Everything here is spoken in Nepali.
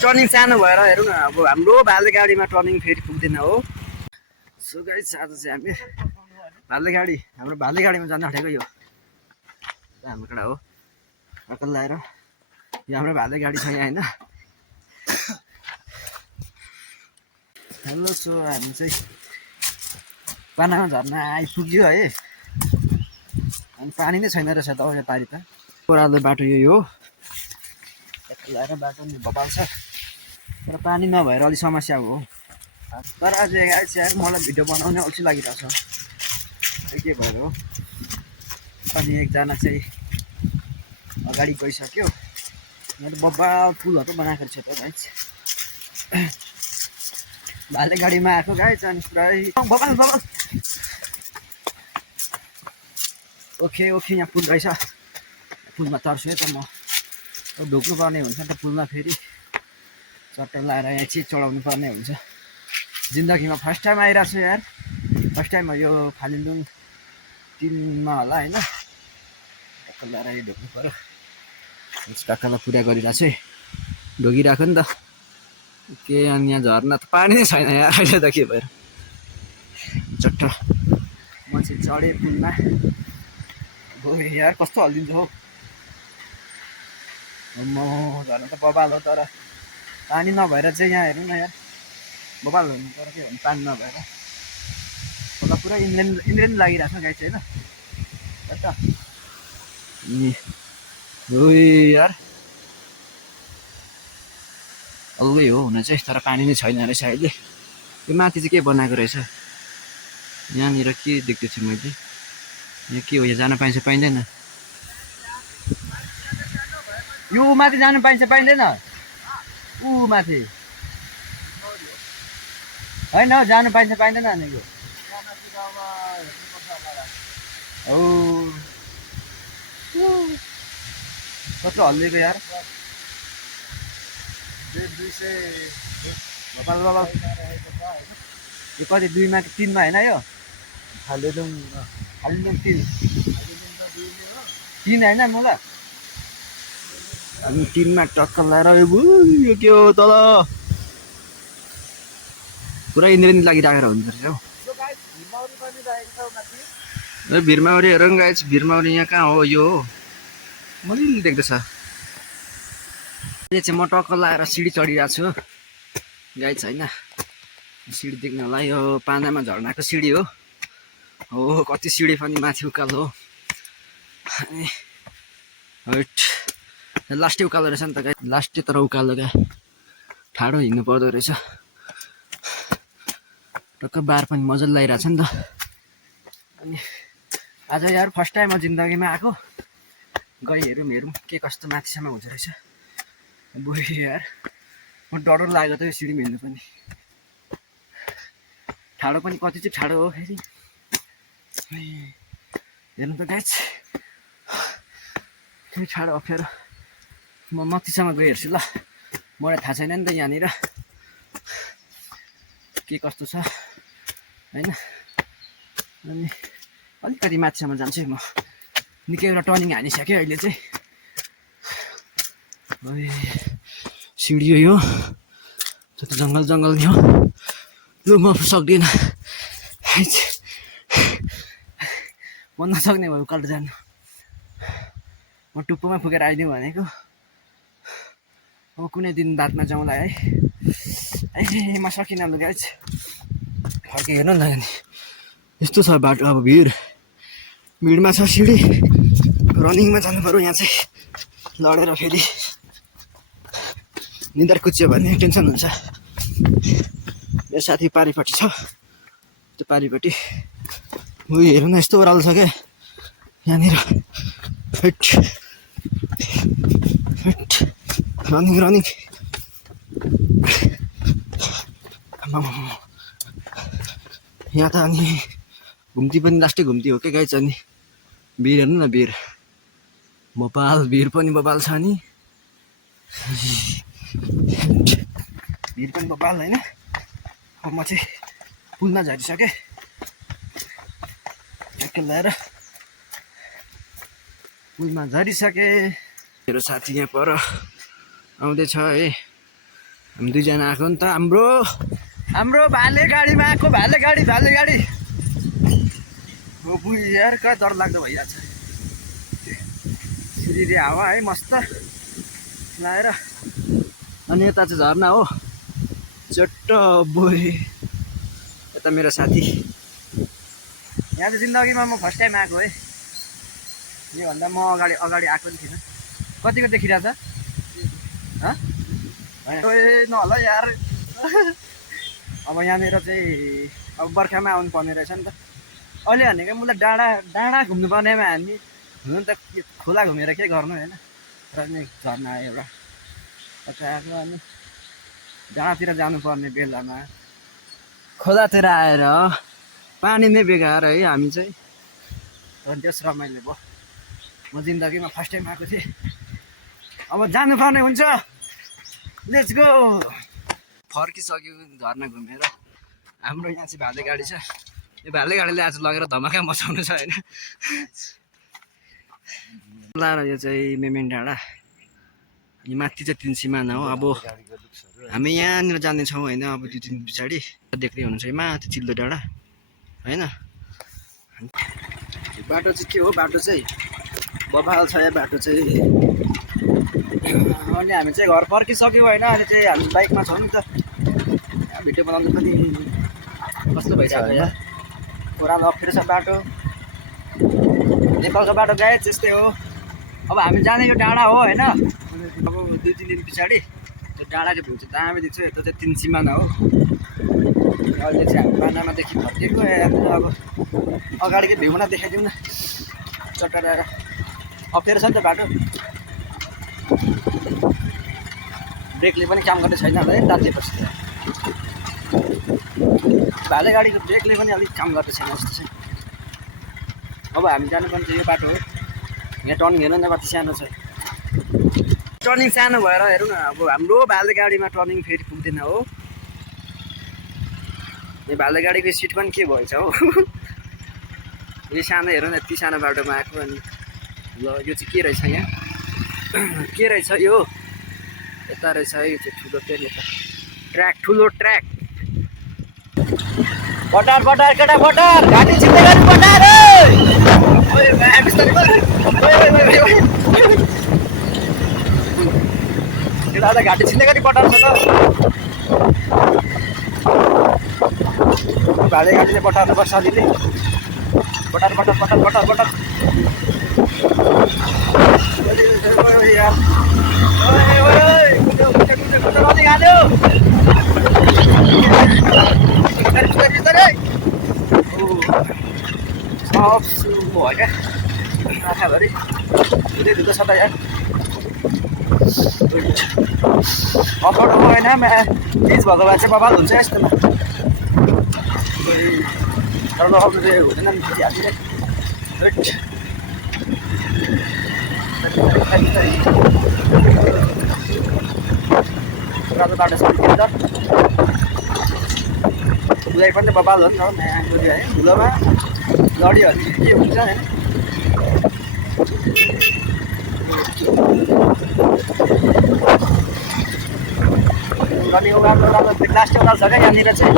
टर्निङ सानो भएर हेरौँ न अब हाम्रो भाले गाडीमा टर्निङ फेरि पुग्दैन हो। सो गाइस आज चाहिँ हामी भाले गाडी हाम्रो भाले गाडीमा जान आँटेको यो हाम्रो कडा हो अकल लाएर यो हाम्रो भाले गाडी छ यहाँ होइन। हेलो सो हामी चाहिँ पानामा झर्ना आइपुग्यो है अनि पानी नै छैन रहेछ त यो पारि त ओह्रालो बाटो यो हो लाएर बाटो नि बबाल छ तर पानी नभएर अलिक समस्या हो। तर आज यार मलाई भिडियो बनाउन अल्छी लागिरहेछ के भएर हो। अनि एकजना चाहिँ अगाडि गइसक्यो यहाँ बबाल पुलहरू बनाएको छ त गाइस भाले गाडीमा आएको गाइस अनि पुरै बबाल बबाल ओके ओके यहाँ पुल रहेछ पुलमा तर्छु त म ढोक्नु पर्ने हुन्छ त पुलमा फेरि चट्टा लाएर यहाँ चाहिँ चढाउनु पर्ने हुन्छ। जिन्दगीमा फर्स्ट टाइम आइरहेको छु यार फर्स्ट टाइम हो यो फालिन्दुङ 3मा होला होइन टक्क लाएर यो ढोक्नु पऱ्यो टक्कलाई पुरा गरिरहेको छु ढोगिरहेको नि त के अनि यहाँ झर्ना त पानी नै छैन यहाँ अहिले त के भएर चट्ट म चाहिँ चढेँ पुलमा हो यार कस्तो हल्दिन्छ हौ म झर्न त बबाल हो तर पानी नभएर चाहिँ यहाँ हेर्नु न यार बबाल हुनु तर के भन्नु पानी नभएर होला पुरा इन्द्रेन लागिरहेको छ गाई चाहिँ होइन यार अलगै हो हुन चाहिँ तर पानी नै छैन रहेछ अहिले। यो माथि चाहिँ के बनाएको रहेछ यहाँनिर के देख्दै छु मैले यहाँ के हो यहाँ जान पाइन्छ पाइँदैन यो माथि जानु पाइन्छ पाइँदैन ऊ माथि होइन जानु पाइन्छ पाइँदैन भनेको औ कस्तो हल्लिएको यार बबाल बबाल यो कति 2मा 3मा होइन यो फालिन्दुङ 3 होइन मलाई अनि 3मा टक्क लाएर यो के हो तल पुरा इन्द्रेन लागिराखेर हुन्छ रहेछ हौ। भिरमाउरी हेरौँ गाइस भिरमाउरी यहाँ कहाँ हो यो मजाले देख्दैछ अहिले चाहिँ म टक्क लाएर सिडी चढिरहेको छु गाइस होइन सिडी देख्नु होला यो पानामा झर्नाको सिडी हो हो कति सिडी पनि माथि उकालो हो अनि हट लास्टै उकालो रहेछ नि त गाइस लास्टै तर उकालो क्या ठाडो हिँड्नु पर्दो रहेछ टक्क बार पनि मजाले लगाइरहेको छ नि त। अनि आज यार फर्स्ट टाइम म जिन्दगीमा आएको गई हेरौँ के कस्तो माथिसम्म हुन्छ रहेछ बुढी यार म डर लाग्यो त यो सिडीमा हिँड्नु पनि ठाडो पनि कति चाहिँ ठाडो हो फेरि हेर्नु त गाइस फेरि ठाडो अप्ठ्यारो म माथिसम्म गइ हेर्छु ल मलाई थाहा छैन नि त यहाँनिर के कस्तो छ होइन अनि अलिकति माथिसम्म जान्छु म निकै एउटा टर्निङ हानिसक्यो अहिले चाहिँ सिडी यो जति जङ्गल जङ्गल थियो लु म सक्दिनँ म नसक्ने भयो उकालो जानु म टुप्पोमा पुगेर आइदिउँ भनेको अब कुनै दिन बादमा जाउँला है म सकिनँ लु गाइस फर्के हेर्नु न नि यस्तो छ बाटो अब भिडमा छ सिडी रनिङमा जानु पर्यो यहाँ चाहिँ लडेर फेरि निधार कुच्यो भने टेन्सन हुन्छ। मेरो साथी पारिपट्टि छ त्यो पारिपट्टि उयो हेर्नु न यस्तो ओह्रालो छ क्या यहाँनिर रनिङ यहाँ त अनि घुम्ती पनि लास्टै घुम्ती हो क्या गाइस अनि भिर हेर्नु न भिर पनि बबाल छ नि भिर पनि बबाल होइन। अब म चाहिँ पुलमा झरिसकेँ ट्याक्कै ल्याएर पुलमा झरिसकेँ मेरो साथी यहाँ पर आउँदैछ है। हामी दुईजना आएको नि त। हाम्रो भाले गाडीमा आएको। भाले गाडी बुई यार कहाँ डर लाग्दो भइरहेको छ। सिरिरी हावा है मस्त लाएर। अनि यता चाहिँ झरना हो चट्ट बोय। यता मेरो साथी। यहाँ चाहिँ जिन्दगीमा म फर्स्ट टाइम आएको है। योभन्दा म अगाडि आएको पनि थिइनँ। कतिको देखिरहेछ नहोला यार। अब यहाँनिर चाहिँ अब बर्खामा आउनु पर्ने रहेछ नि त। अहिले भनेको मलाई डाँडा घुम्नु पर्नेमा हामी हुनु त खोला घुमेर के गर्नु होइन। र नि झर्ना आयो एउटा कता आएको। अनि डाँडातिर जानुपर्ने बेलामा खोलातिर आएर पानी नै बेगाएर है हामी चाहिँ। अनि त्यस रमाइलो भयो। म जिन्दगीमा फर्स्ट टाइम आएको थिएँ। अब जानुपर्ने हुन्छ। Let's go. फर्किसक्यो झर्ना घुमेर। हाम्रो यहाँ चाहिँ भाले गाडी छ। यो भाले गाडीले आज लगेर धमाका मचाउनु छ होइन। लाएर यो चाहिँ मेमेन डाँडा। यो माथि चाहिँ 3 सिमाना हो। अब हामी यहाँनिर जानेछौँ होइन। अब 2 दिन पछाडि देख्दै हुनुहुन्छ है माथि चिल्लो डाँडा होइन। बाटो चाहिँ के हो, बाटो चाहिँ बबाल छ या बाटो चाहिँ। अनि हामी चाहिँ घर फर्किसक्यौँ होइन। अहिले चाहिँ हामी बाइकमा छौँ नि त। भिडियो बनाउनु पनि कस्तो भइरहेको यहाँ। ओह्रालो अप्ठ्यारो छ बाटो। नेपालको बाटो गाए त्यस्तै हो। अब हामी जाने यो डाँडा हो होइन। अब 2-3 दिन पछाडि त्यो डाँडाको भ्यू चाहिँ दामी देख्छ। यता चाहिँ 3 सिमाना हो। अहिले चाहिँ हामी बाटामादेखि फर्किएको। अब अगाडिको भ्यू न देखाइदिउँ न। चट्टाएर अप्ठ्यारो छ नि त बाटो। ब्रेकले पनि काम गर्ने छैन होला है तातेपछि। भाले गाडीको ब्रेकले पनि अलिक काम गर्ने छैन जस्तो छ। अब हामी जानुपर्ने चाहिँ यो बाटो हो। यहाँ टर्निङ हेर्नु न कति सानो छ। टर्निङ सानो भएर हेरौँ न। अब हाम्रो भाले गाडीमा टर्निङ फेरि पुग्दैन हो। यो भाले गाडीको सिट पनि के भएछ हो। यो सानो हेरौँ न। यति सानो बाटोमा आएको। अनि ल यो चाहिँ के रहेछ यहाँ। के रहेछ यो। यता रहेछ है। यो चाहिँ ठुलो ट्रेन। यता ट्र्याक ठुलो ट्र्याक। बटार केटा बटार। घाटी छिन्दै गरी बटार। केटा घाटी छिन्दै गरी बटार छ त। भाले गाडीले बटार्नु पर्छ अलिअलि। बटार सब भयो क्या आँखाभरि धुँदै छ त यार। अफरोड होइन तिज भएको भए चाहिँ बबाल हुन्छ यस्तोमा। तर लगाउनु चाहिँ हुँदैन नि फेरि हामीले। राम्रो बाटो छ त। धुलाइ पनि बबाल हो नि त नयाँ गोली है। धुलोमा लडिहाल्यो के हुन्छ होइन। रनिङ राम्रो लास्ट वाला छ क्या यहाँनिर चाहिँ।